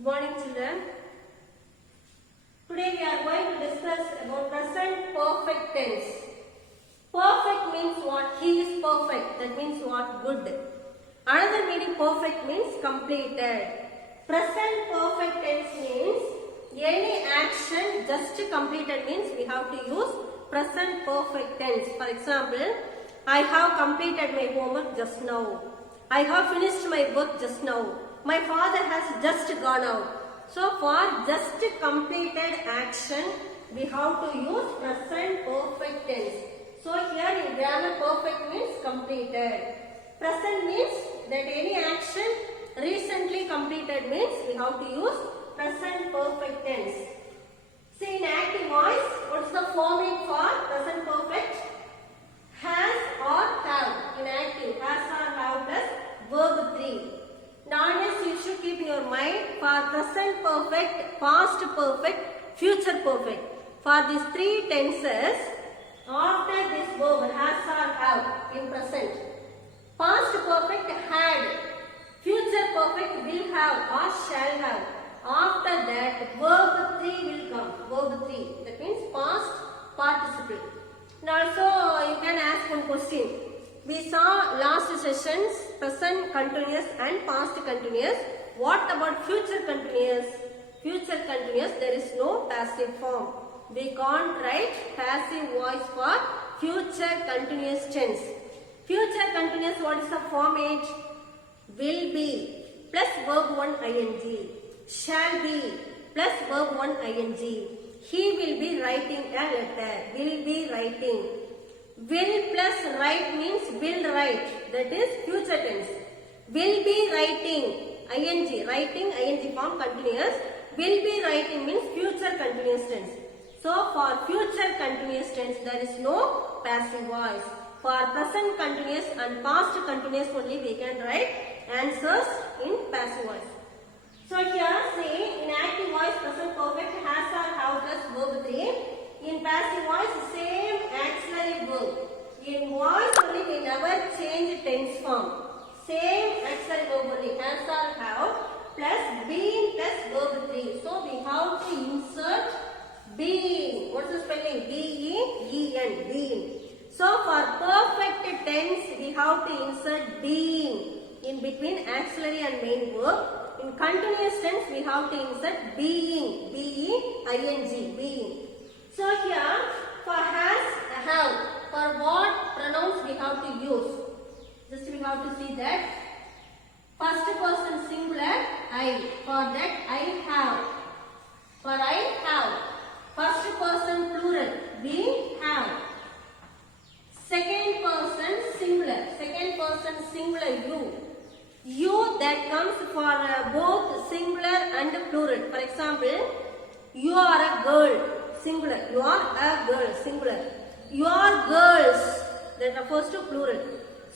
Good morning, children. Today we are going to discuss about present perfect tense. Perfect means what? He is perfect. That means what? Good. Another meaning perfect means completed. Present perfect tense means any action just completed means we have to use present perfect tense. For example, I have completed my homework just now. I have finished my work just now. My father has just gone out. So for just completed action, we have to use present perfect tense. So here in grammar, perfect means completed. Present means that any action recently completed means we have to use present perfect tense. See, in active voice, what's the form for present perfect? Has or have. In active, has or have plus verb 3. Nowadays you should keep in your mind for present perfect, past perfect, future perfect. For these three tenses, after this verb has or have in present, past perfect had, future perfect will have or shall have. After that verb 3 will come, verb 3, that means past participle. And also you can ask one question. We saw last sessions present continuous and past continuous. What about future continuous? Future continuous, there is no passive form. We can't write passive voice for future continuous tense. Future continuous, what is the format? Will be plus verb 1 ing. Shall be plus verb 1 ing. He will be writing a letter. Will be writing. Will plus write means will write, that is future tense. Will be writing, ing, writing, ing form continuous. Will be writing means future continuous tense. So for future continuous tense there is no passive voice. For present continuous and past continuous only we can write answers in passive voice. So here see, in active voice present perfect has or have plus verb 3. In passive voice, same auxiliary verb. In voice only we never change tense form. Same auxiliary verb only, has or have plus been plus verb 3. So we have to insert been. What's the spelling? B-E-E-N, been. So for perfect tense we have to insert been in between auxiliary and main verb. In continuous tense we have to insert being, B-E-I-N-G, being. So here for has, have, for what pronouns we have to use? Just we have to see that. First person singular, I. For that I have. For I have. First person plural, we have. Second person singular. Second person singular, you. You that comes for both singular and plural. For example, you are a girl. Singular. You are a girl. Singular. You are girls. That refers to plural.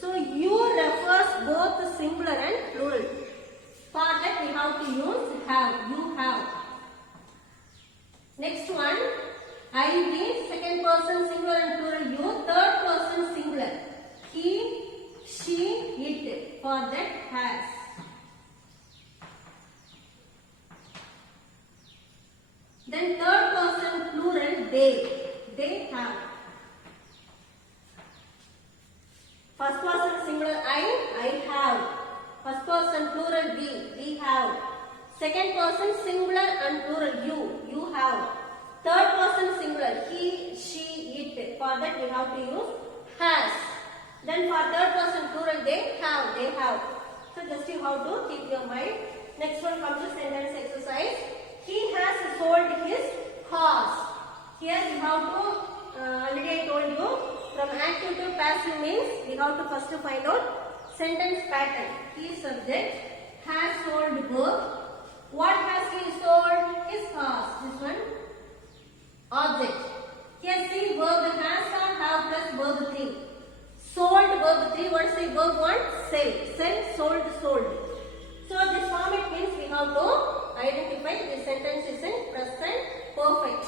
So you refers both singular and plural. For that we have to use have. You have. Next one. I be second person singular and plural. You third person singular. He, she, it. For that has. Then third person plural they. They have. First person singular I have. First person plural we have. Second person singular and plural you have. Third person singular he, she, it. For that we have to use has. Then for third person plural they have. So just you have to keep your mind. Next one comes to sentence exercise. He has sold his horse. Here we have to, already I told you, from active to passive means we have to first find out sentence pattern. He subject, has sold verb. What has he sold? His horse. This one, object. Here see verb has or have plus verb 3. Sold verb 3. What is the verb 1? Sell. Sell, sold. So this format means we have to identify the sentence is in present perfect.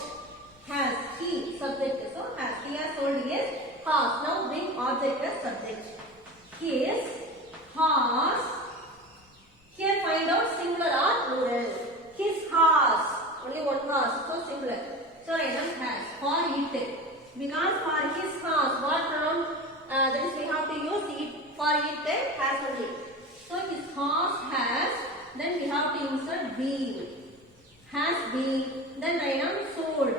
Has, he, subject. So has, he has sold his horse. Now bring object as subject. His horse. Here find out singular or plural. to insert been. Has been. Then write down sold.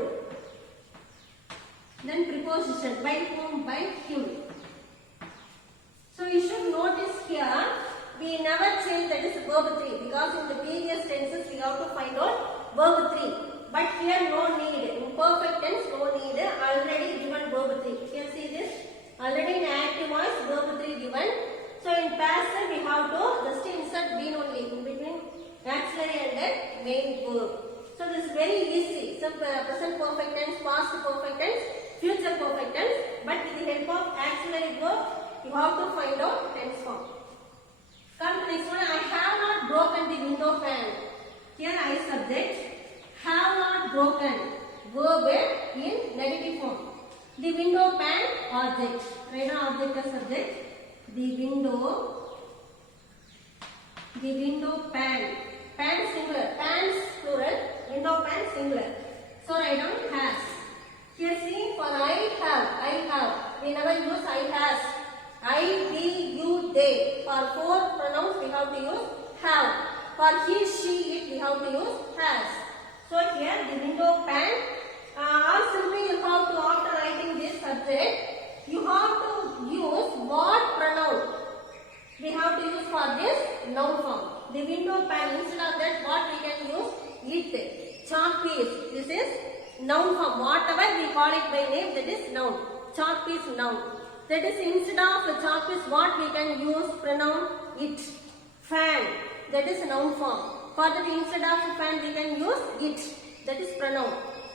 Then preposition. By whom? By him. So you should notice here, we never change that is verb 3 because in the previous tenses we have to find out verb 3. But here no need. In perfect tense no need. Already given verb 3. You can see this. Already in active voice verb 3 given. So in passive we have to just insert been only in between auxiliary and the main verb. So this is very easy. So present perfect tense, past perfect tense, future perfect tense. But with the help of auxiliary verb, you have to find out tense form. Come to next one. I have not broken the window pane. Here I subject. Have not broken. Verb in negative form. The window pane object. Right now object as subject. The window pane. Pane singular. Pans plural. Window pane singular. So write down has. Here see for I have. We never use I has. I, we, you, they. For 4 pronouns we have to use have. For he, she, it we have to use has. So here the window pane. Or simply you have to, after writing this subject, you have to use what pronoun we have to use for this noun form. The window pane, instead of that what we can use? It. Chalk piece. This is noun form. Whatever we call it by name, that is noun. Chalk piece noun. That is instead of chalk piece what we can use pronoun it. Fan. That is noun form. For that instead of fan we can use it. That is pronoun.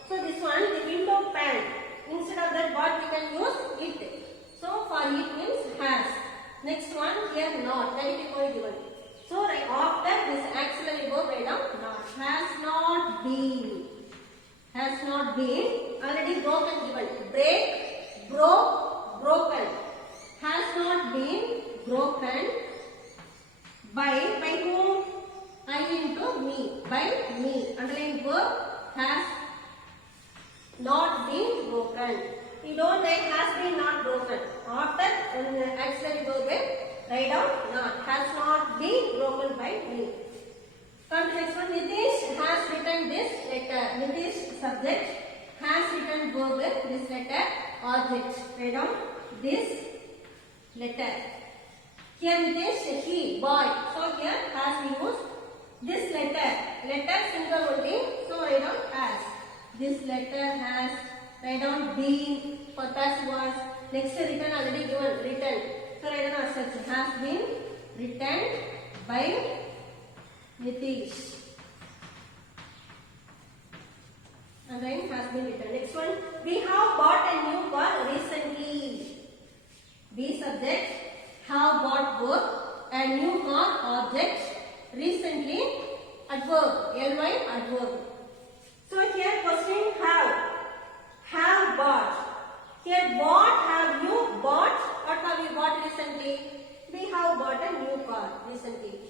So this one the window pane. Instead of that what we can use it. So for it means has. Next one here not. Negative point given. So right after this auxiliary verb write down not. Has not been. Has not been. Already broken given. Break, broke, broken. Has not been broken by whom? I into me. By me. Underline verb has not been broken. You don't write has been not broken. After auxiliary verb write down not. Has not been broken by me. Come to next one. Nitish has written this letter. Nitish subject has written verb this letter object. Write down this letter. Here Nitish he boy. So here has we use this letter. Letter single only. So write down has. This letter has. Write down been for passive voice. Next written already given written. So write down as such has been written by Nitish. And then has been written. Next one. We have bought a new car recently. Be subject. Have bought verb. A new car object. Recently adverb. Ly adverb. So here question have. Have bought. Here what have you bought? What have you bought recently? We have bought a new car recently.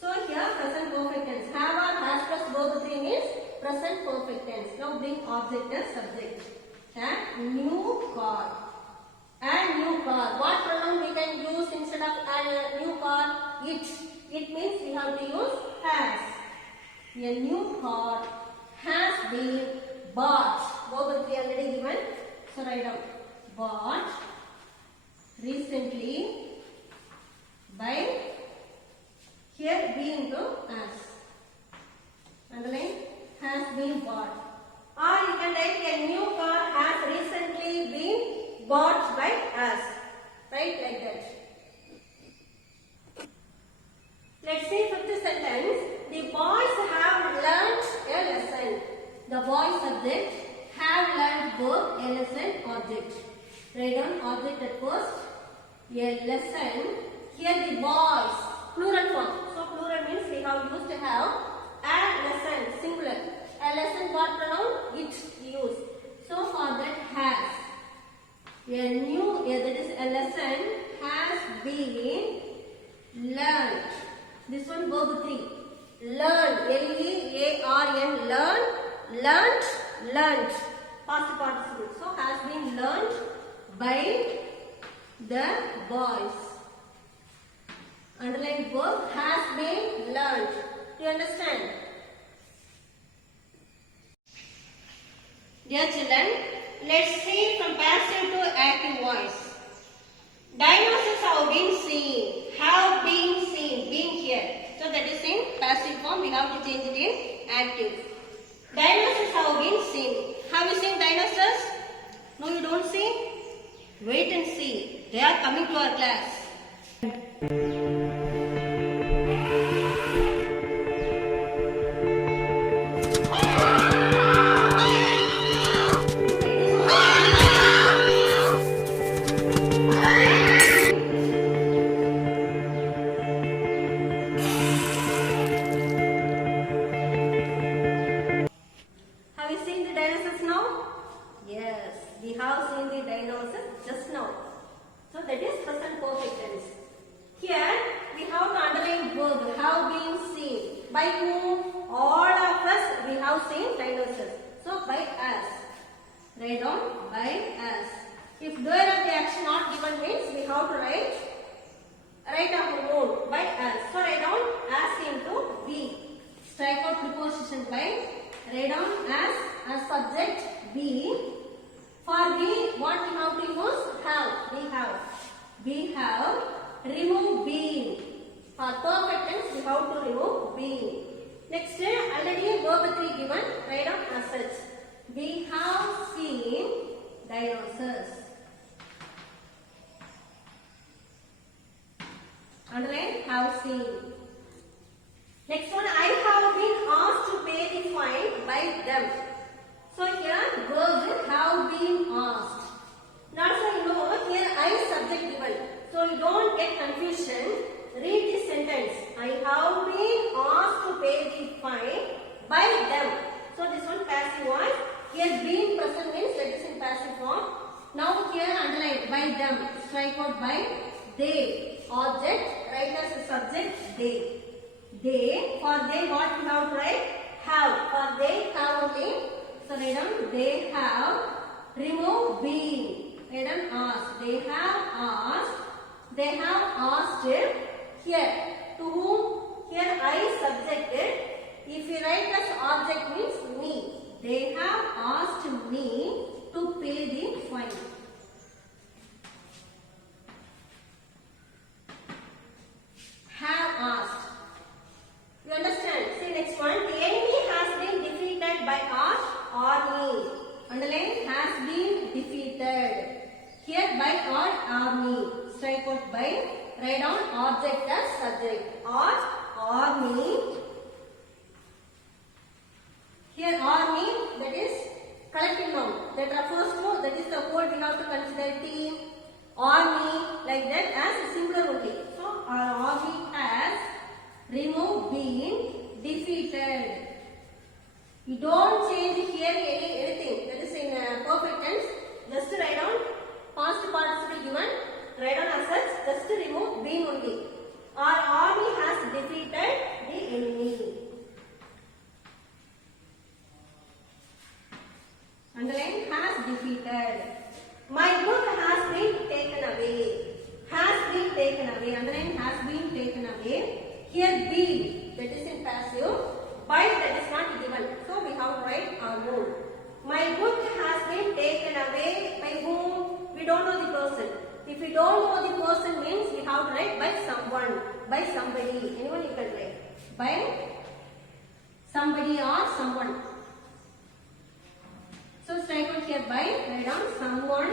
So here present perfect tense. Have or has plus verb 3 means present perfect tense. Now bring object as subject. A new car. A new car. What pronoun we can use instead of a new car? It. It means we have to use has. A new car has been bought. Verb 3 already given. So write down bought recently by here be into has. Underline has been bought. Or you can write a new car has recently been bought by us. Right like that. Let's see fifth sentence. The boys have learnt a lesson. The boys subject have learnt verb a lesson object. Write down object at first. A lesson. Here the boys plural form. So plural means we have used to have a lesson singular. A lesson what pronoun? It use. So for that has. A new that is a lesson has been learned. This one verb 3. Learn. L-E-A-R-N. Learn. Learnt. Learnt. Past participle. So has been learnt by the boys. Underline verb has been learnt. Do you understand? Dear children, let's see from passive to active voice. Dinosaurs have been seen. Have been seen. Been here. So that is in passive form. We have to change it in active. Dinosaurs have been seen. Have you seen dinosaurs? No, you don't see? Wait and see. They are coming to our class. Have you seen the dinosaurs now? Yes, we have seen the dinosaurs just now. So that is present perfect tense. Here we have to underline verb have been seen. By whom? All of us we have seen dinosaurs. So by us. Write down by us. If doer of the action not given means we have to write our own by us. So write down as into we. Strike out preposition by. Write down as subject we. For we, what we have to use? Have. We have remove been. For perfect tense, we have to remove been. Next, already verb 3 given. Write down as such. We have seen dinosaurs. Underline have seen. Next one, I have been asked to pay the fine by them. So here verb have been asked. Now so you know here I subject given. So you don't get confusion. Read this sentence. I have been asked to pay the fine by them. So this one passive voice. Here being present means that is in passive form. Now here underline by them. Strike out by they. Object write as a subject they. They, for they what we have to write? Have. For they have only. So write down they have remove been. Write down asked. They have asked. They have asked here. To whom? Here I subjected. If you write as object means me. They have asked me to pay the fine. Have asked. You understand? See next one. The enemy has been defeated by our army. Underline has been defeated. Here by our army. Strike out by. Write down object as subject. Our army. Here army that is collective noun. That refers to that is the word we have to consider team. Army like that as a singular only. So our army has remove been defeated. You don't change here anything. That is in perfect tense. Just write down past participle given. Write down as such. Just remove been only. Our army has defeated the enemy. Underline has defeated. My book has been taken away. Has been taken away. Underline has been taken away. Here be, that is in passive. By that is not given. So we have to write our own. My book has been taken away by whom? We don't know the person. If we don't know the person means we have to write by someone. By somebody. Anyone you can write. By somebody or someone. So strike out here by, write down someone.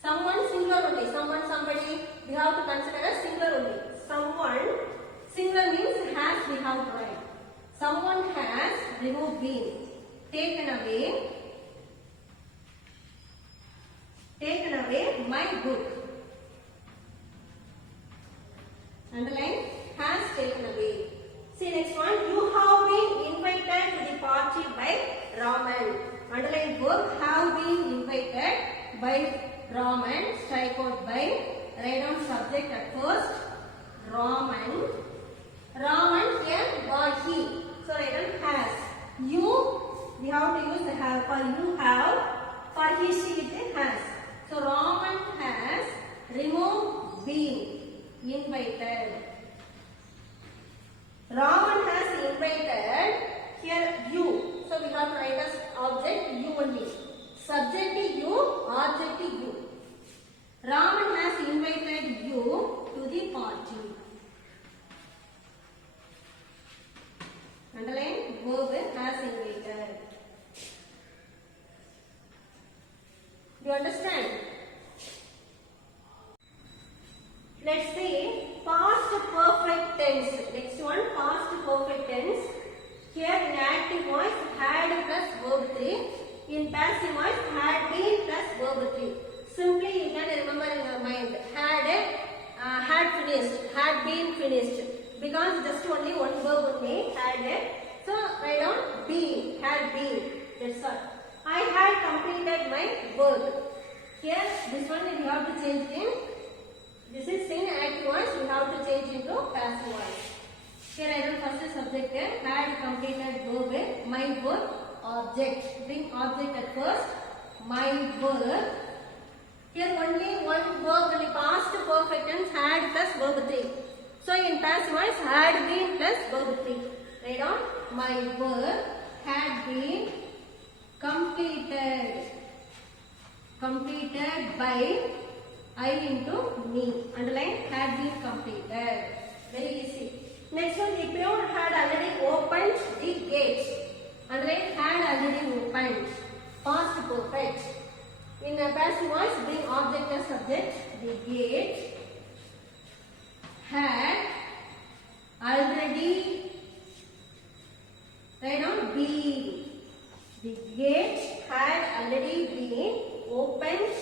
Someone singular only. Someone, somebody. We have to consider as singular only. Someone. Singular means has we have to write. Someone has removed been. Taken away. Taken away my book. Underline has taken away. See next one. You have been invited to the party by Raman. Underline verb have been invited by Raman. Strike out by. Write down subject at first. Raman. Raman here or he. So write down has. You, we have to use the have. For you have. For he, she, it has. So Raman has removed been. Invited. Raman has invited here you. So we have have to write as object you only. Subject is you, object is you. Raman has invited you to the party. Underline verb has invited. Do you understand? Let's see past perfect tense. Next one, past perfect tense. Here in active voice, had plus verb 3. In passive voice, had been plus verb 3. Simply you can remember in your mind. Had finished, had been finished. Because just only one verb only, had. So write down been, had been. That's all. I had completed my work. Here, this one we have to change in. This is in active voice, we have to change into passive voice. Here I will first subject had completed verb, my work, object. Bring object at first, my work. Here only one verb, only past perfect tense had plus verb 3. So in passive voice, had been plus verb 3. Write down, my work had been completed. Completed by I into me. Underline had been completed. Very easy. Next one, the peon had already opened the gate. Underline had already opened. Past perfect. In a passive voice, bring object as subject. The gate had already, write down, been. The gate had already been opened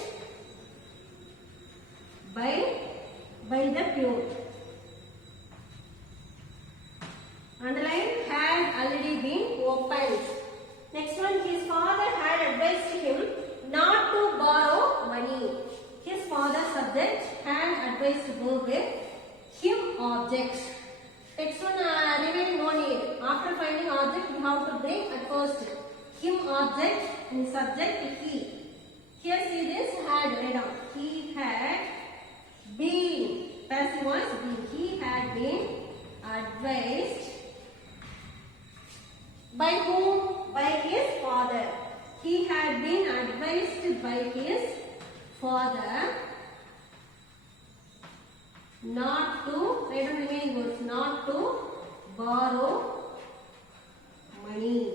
by the peon. Underline had already been opened. Next one, his father had advised him not to borrow money. His father subject, had advised verb, him object. Next one, remaining no need. After finding object, you have to bring at first him object in subject he. Here see this had, write down. He had been, passive voice been. He had been advised by whom? By his father. He had been advised by his father not to, write down remaining words, not to borrow money.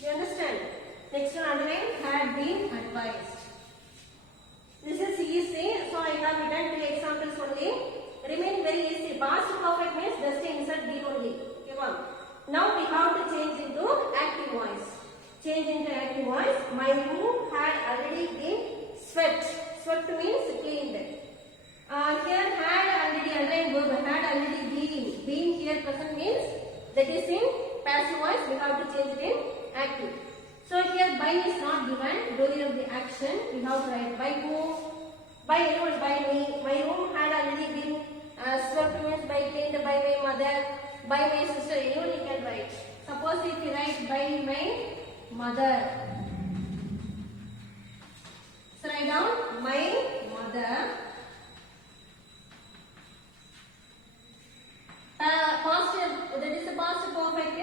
You understand? Next one, underline had been advised. This is easy. So I have written 3 examples only. Remain very easy. Past perfect means just insert be only. Come on. Now we have to change into active voice. Change into active voice. My room had already been swept. Swept means cleaned. Here had already, underline verb, had already been. Been here present means that is in passive voice. We have to change it in active. So here by is not given. Doing of the action, we have to write by whom, by anyone, by me. My room had already been swept means by cleaned by my mother, by my sister. Anyone you can write. Suppose if you write by my mother. So write down my mother. Past, that is the past perfect.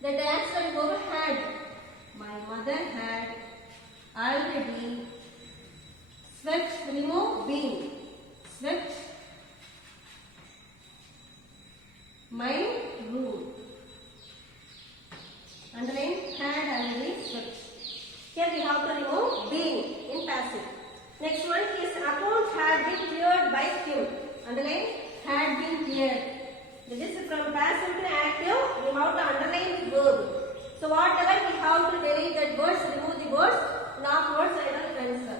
The action verb had. My mother had already swept, remove been. Swept my room. Underline had already swept. Here we have to remove been in passive. Next one, his account had been cleared by him. Underline had been cleared. This is from passive to active. We have to underline the verb. So whatever we have to delete that words, remove the words. Not words, write down transfer.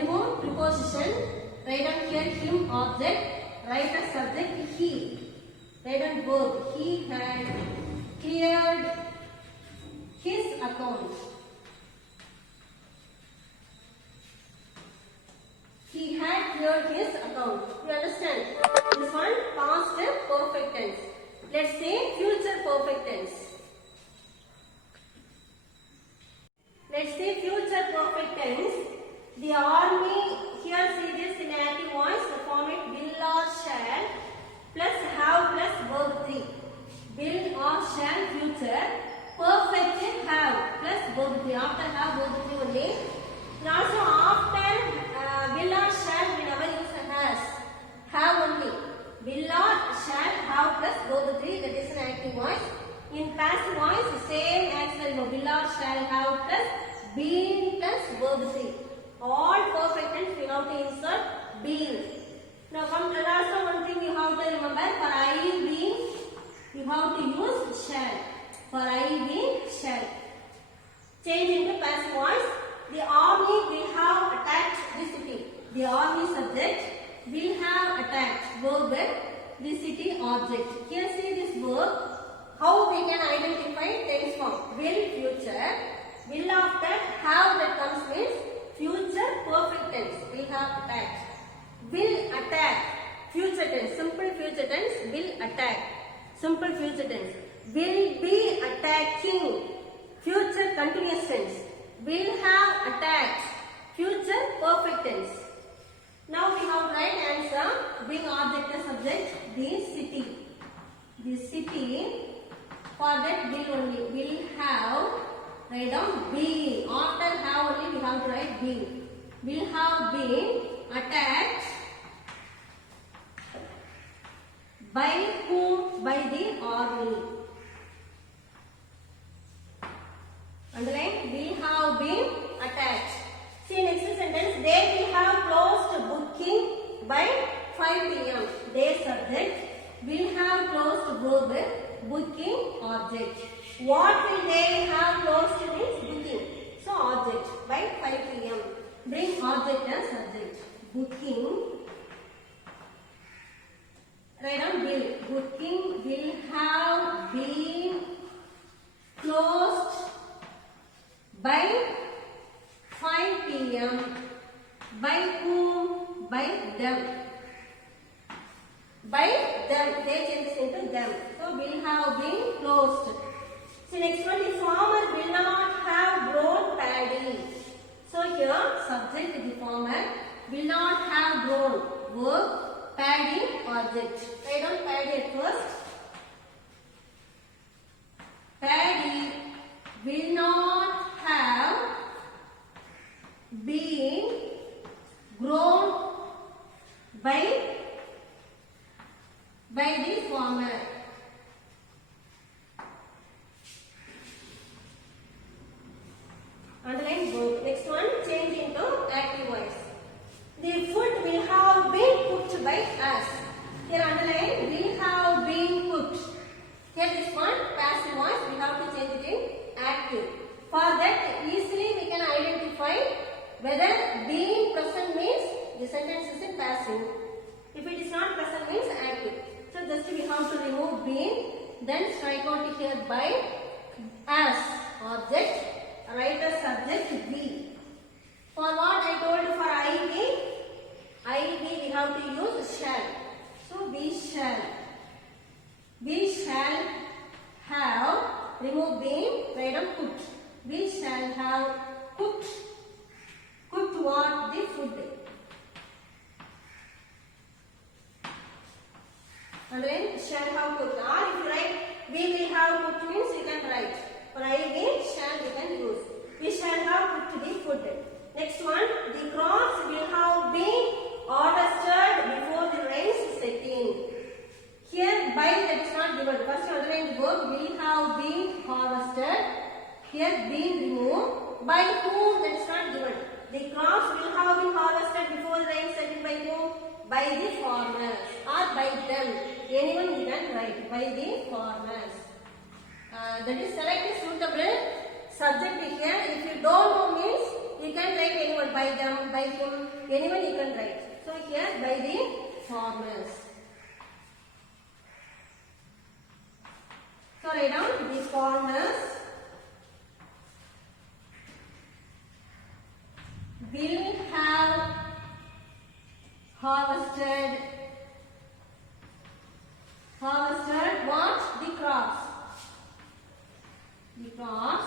Remove preposition. Write down here him object. Write as subject he. Write down verb. He had cleared his account. He had cleared his account. You understand? This one past perfect tense. Let's say future perfect tense. Let's say future perfect tense. The army, here see this in active voice, the format will or shall plus have plus verb 3. the city object. Here see this verb. How we can identify tense form? Will, future. Will after have that comes means future perfect tense. Will have attacked. Will attack. Future tense. Simple future tense. Will attack. Simple future tense. Will be attacking. Future continuous tense. Will have attacked. Future perfect tense. Now we have right answer. Being object and subject. The city. The city. For that will only. Will have. Write down been. After have only we have to write been. Will have been attacked. By whom? By the army. Underline. We have been attacked. See next sentence. They will have closed booking by 5 p.m. They subject. Will have closed verb. Booking object. What will they have closed means booking. So object by 5 p.m. Bring object as subject. Booking. Write down will. Booking will have been closed by 5 p.m. By whom? By them. By them. They change this into them. So will have been closed. See next one. The farmer will not have grown paddy. So here subject is the farmer. Will not have grown. Verb. Paddy object. Write down paddy at first. Paddy will not have been grown by the farmer. Underline verb. Next one, change into active voice. The food will have been cooked by us. Here underline will have been cooked. Here this one passive voice, we have to change it in active. For that easily we can identify whether being present means the sentence is in passive. If it is not present means active. So just we have to remove being, then strike out here by as object, write the subject be. For what I told for I be we have to use shall. So we shall have, remove being, write down cooked. We shall have cooked what? The food. And then shall have cooked. Or if you write we will have cooked means you can write. For I will shall we can use. We shall have cooked the food. Next one, the crops will have been harvested before the rains set in. Here by that is not given. First underline the verb will have been harvested. Here been removed. By whom that is not given. The crops will have been harvested before the rain set in by whom? By the farmers or by them. Anyone you can write by the farmers. That is select a suitable subject here. If you don't know means you can write anyone by them, by whom, anyone you can write. So here by the farmers. So write down the farmers will have harvested what? The crops. The crops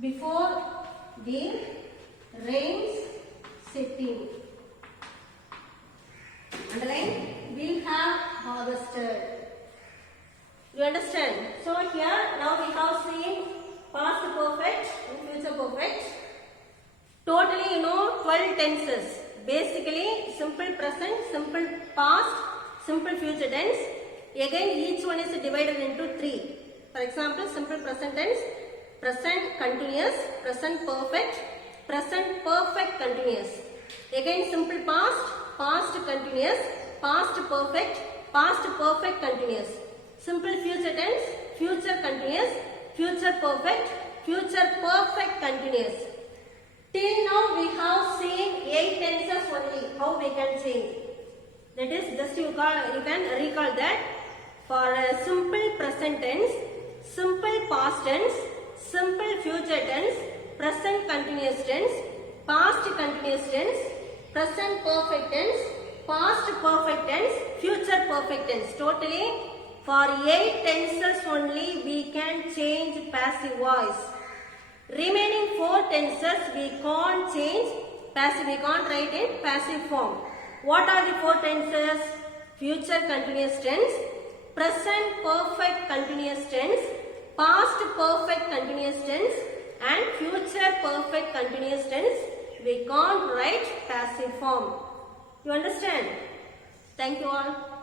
before the rains setting. Underline, will have harvested. You understand? So here now we have seen past perfect and future perfect. Totally you know 12 tenses. Basically simple present, simple past, simple future tense. Again each one is divided into 3. For example, simple present tense, present continuous, present perfect continuous. Again simple past, past continuous, past perfect continuous. Simple future tense, future continuous, future perfect, future perfect continuous. Till now we have seen 8 tenses only. How we can change? That is, just you can recall that for a simple present tense, simple past tense, simple future tense, present continuous tense, past continuous tense, present perfect tense, past perfect tense, future perfect tense. Totally for 8 tenses only we can change passive voice. Remaining 4 tenses we can't change passive, we can't write in passive form. What are the 4 tenses? Future continuous tense, present perfect continuous tense, past perfect continuous tense and future perfect continuous tense. We can't write passive form. You understand? Thank you all.